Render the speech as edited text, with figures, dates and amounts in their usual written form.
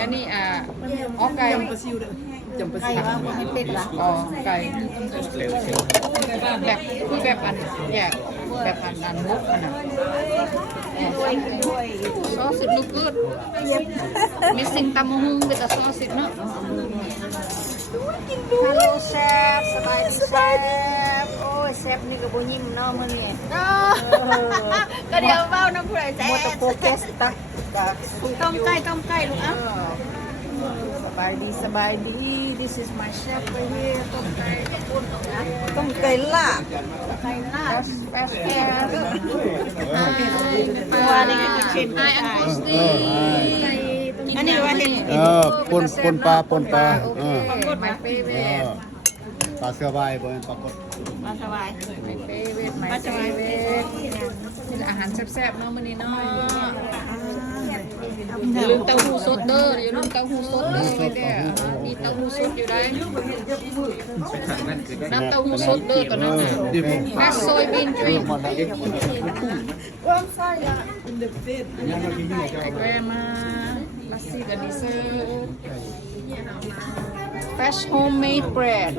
อันนี้อ๋อไก่ไก่ว่าไม่เป็ดละอ๋อไก่แบบคือแบบอันแยกแบบอันมุกอันน่ะซอสสุดลูกกูดมิสซิ่งตำมะฮุ่งเป็นแต่ซอสสิเนาะฮัลโหลเชฟสบายดีเชฟโอ้ยเชฟนี่ก็บ่ยิ้มเนาะมื้อนี้ก็เดี๋ยวเว้าน้ำผู้ใดแซ่บโปรเกสตักต้มไก่ลูกอ่ะสบายดี this is my chef right here ต้มไก่ลาบแป๊บแค่ตัวนี้ก็จะเช่นอันกุสตีอันนี้ว่าเห็นปนปลาปรากฏ my favorite ปลาเสือใบบนปลากดมาสบาย my favorite มีอาหารแซ่บๆเนาะมื้อนี้เนาะอย่าลืมเต้าหู้สดเด้ออย่าลืมเต้าหู้สดเด้อไว้เด้อมีเต้าหู้สดอยู่ได้น้ำเต้าหู้สดเด้อตัวนั้นน่ะแม่ซอยบีนดริงก์ไอ้แกรมาลัสซี่กับดิเซอร์ fresh homemade bread